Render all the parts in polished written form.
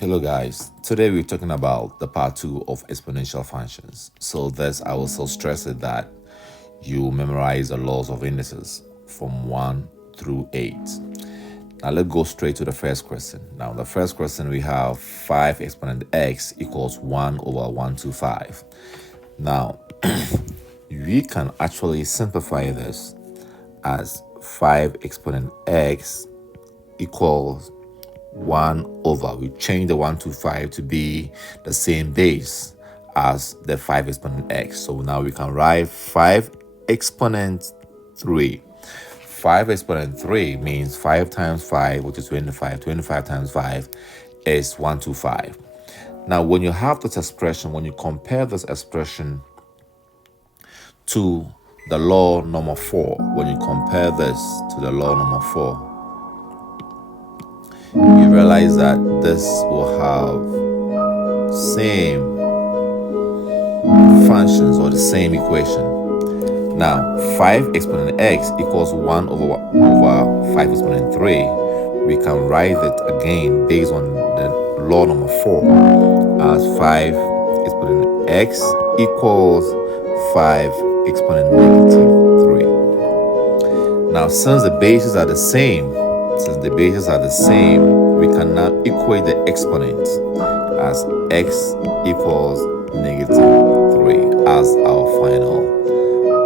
Hello guys, today we're talking about the part 2 of exponential functions. So this I will still stress it that you memorize the laws of indices from 1 through 8. Now let's go straight to the first question. Now the first question we have 5 exponent x equals 1 over 125. Now we can actually simplify this as 5 exponent x equals 1 over, we change the 125 to be the same base as the 5 exponent x. So now we can write 5 exponent 3. 5 exponent 3 means 5 times 5, which is 25. 25 times 5 is 125. Now, when you have this expression, when you compare this expression to the law number 4, when you compare this to the law number 4, you realize that this will have same functions or the same equation. Now, 5 exponent x equals 1 over 5 exponent 3. We can write it again based on the law number 4 as 5 exponent x equals 5 exponent negative 3. Now, since the bases are the same, we can now equate the exponent as x equals negative 3 as our final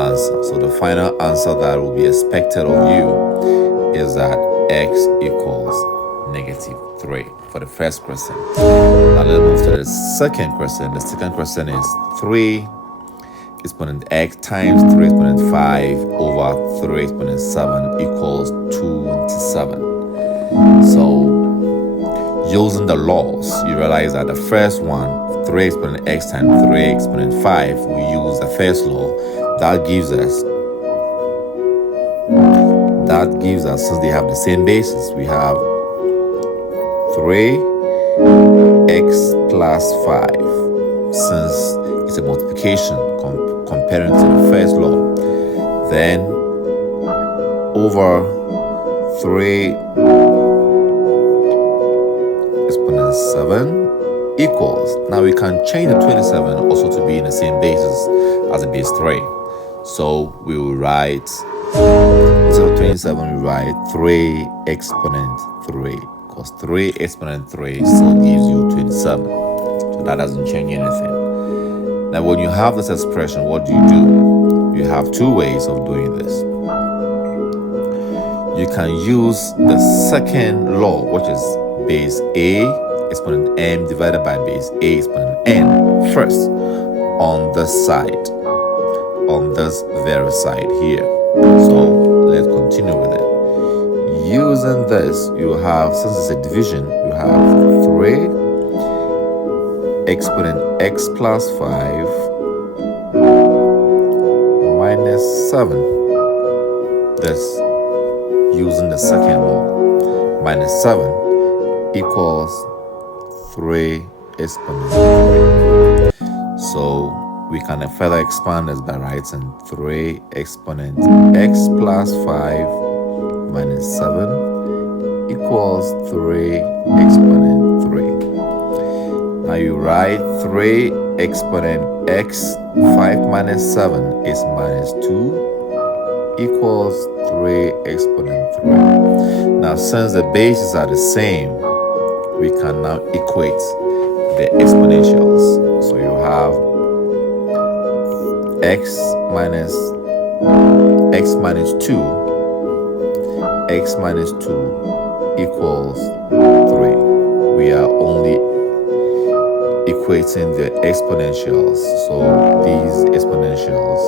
answer. So the final answer that will be expected of you is that x equals negative 3 for the first question. Now let's move to the second question. The second question is 3 exponent x times 3 exponent 5 over 3 exponent 7 equals 27. So using the laws, you realize that the first one, 3 exponent x times 3 exponent 5, we use the first law. That gives us, since they have the same basis, we have 3x plus 5. Since it's a multiplication comparing to the first law, then over 3 exponent 7 equals, now we can change the 27 also to be in the same basis as the base 3. So we will write, instead of 27, we write 3 exponent 3, because 3 exponent 3 still gives you 27. So that doesn't change anything. Now when you have this expression, what do? You have two ways of doing this. You can use the second law, which is base a exponent m divided by base a exponent n first on this side, on this very side here. So let's continue with it. Using this, you have, since it's a division, you have 3 exponent x plus 5 minus 7. This, using the second law, minus 7 equals 3 exponent 3. So we can further expand this by writing 3 exponent x plus 5 minus 7 equals 3 exponent 3. Now you write 3 exponent x 5 minus 7 is minus 2 equals 3 exponent 3. Now since the bases are the same, we can now equate the exponentials. So you have x minus 2 equals 3. We are only equating the exponentials. So these exponentials.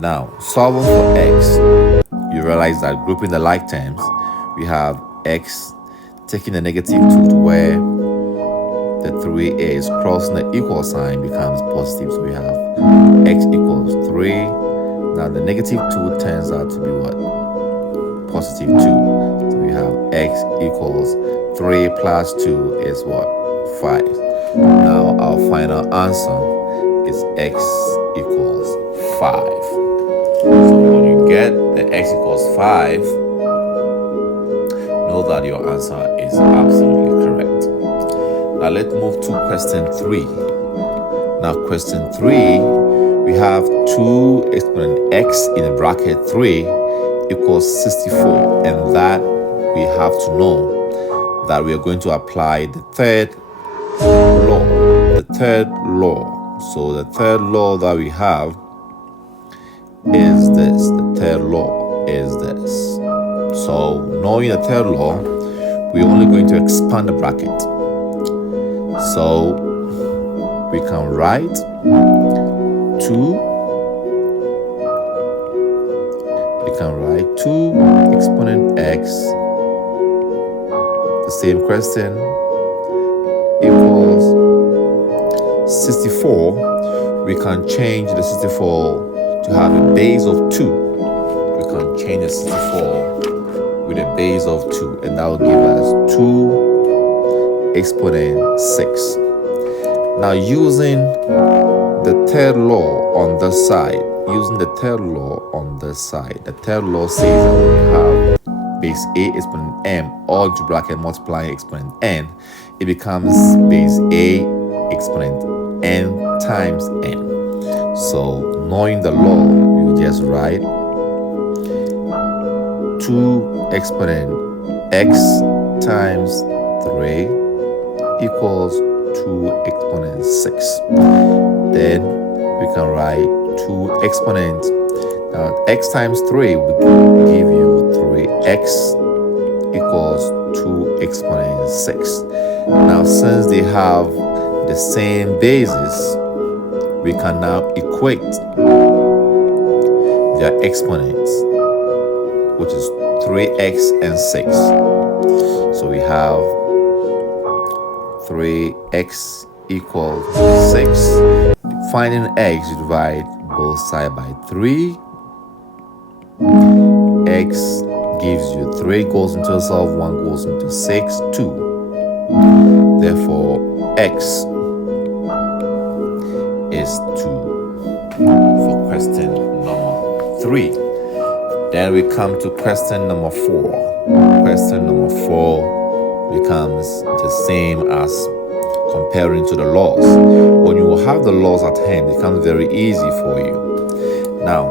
Now solving for x, you realize that grouping the like terms, we have x taking the negative 2 to where the 3 is crossing the equal sign becomes positive. So we have x equals 3. Now the negative 2 turns out to be what? Positive 2. So we have x equals 3 plus 2 is what? 5. Now our final answer is x equals 5. So when you get the x equals 5, know that your answer is absolutely correct. Now let's move to question 3. Now question 3, we have 2 exponent x in a bracket 3 equals 64, and that we have to know that we are going to apply the third law. The third law. So the third law that we have is this. The third law is this. So knowing the third law, we're only going to expand the bracket. So we can write 2 exponent x, the same question, equals 64. We can change the 64 to have a base of 2. We can change the 64 with a base of 2, and that will give us 2 exponent 6. Now using the third law on this side, the third law says that we have base a exponent m all into bracket multiplying exponent n, it becomes base a exponent n times n. So knowing the law, you just write 2 exponent x times 3 equals 2 exponent 6. Then we can write 2 exponent. Now x times 3 will give you 3x equals 2 exponent 6. Now since they have the same basis, we can now equate their exponents, which is 3x and 6. So we have 3x equals 6. Finding x, you divide both sides by 3. X gives you 3 goes into itself, 1 goes into 6, 2. Therefore, x is 2 for question number 3. Then we come to question number 4. Question number 4 becomes the same as comparing to the laws. When you have the laws at hand, it becomes very easy for you. Now,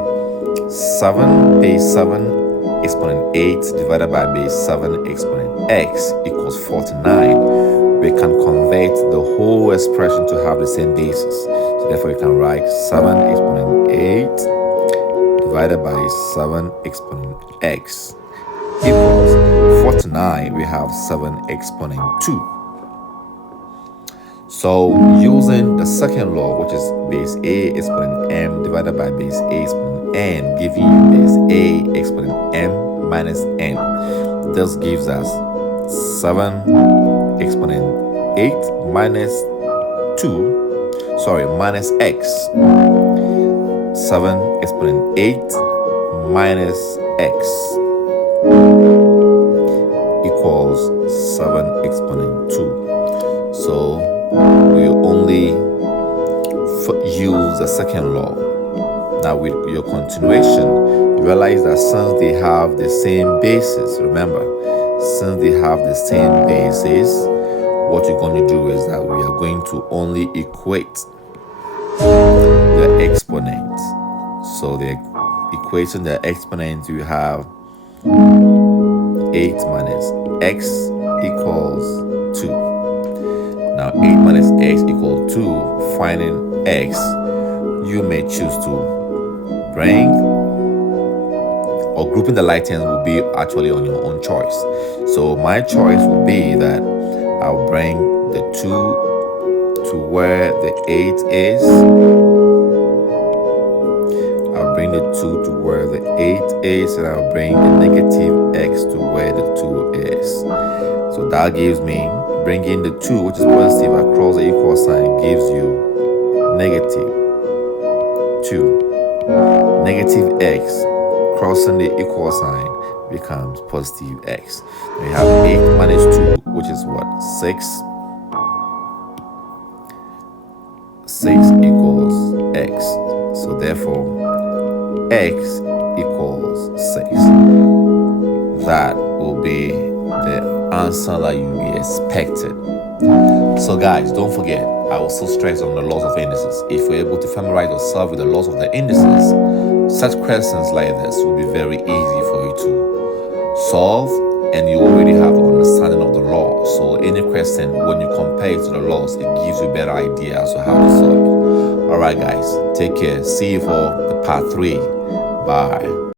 7 base 7 exponent 8 divided by base 7 exponent x equals 49. We can convert the whole expression to have the same basis. So therefore, you can write 7 exponent 8 divided by 7 exponent x equals 49. We have 7 exponent 2. So using the second law, which is base a exponent m divided by base a exponent n, giving you base a exponent m minus n. This gives us 7 exponent 8 minus 2, minus x. 7 exponent 8 minus x equals 7 exponent 2. So we only use the second law. Now with your continuation, you realize that since they have the same basis, remember, since they have the same basis, what you're going to do is that we are going to only equate the exponents. So the equation, the exponent, you have 8 minus x equals 2. Now 8 minus x equals 2. Finding x, you may choose to bring, or grouping the light ends will be actually on your own choice. So my choice will be that I'll bring the 2 to where the 8 is. I'll bring the 2 to where the 8 is, and I'll bring the negative x to where the 2 is. So that gives me, bringing the 2, which is positive, across the equal sign gives you negative 2. Negative x crossing the equal sign becomes positive x. We have 8 minus 2, which is what? 6. 6 equals x. So therefore, x equals 6. That will be the answer that you be expected. So guys, don't forget, I also stress on the laws of indices. If you're able to familiarize yourself with the laws of the indices, such questions like this will be very easy for you to solve, and you already have an understanding of the law. So any question, when you compare it to the laws, it gives you a better idea as to how to solve it. Alright guys, take care. See you for the part 3. Bye.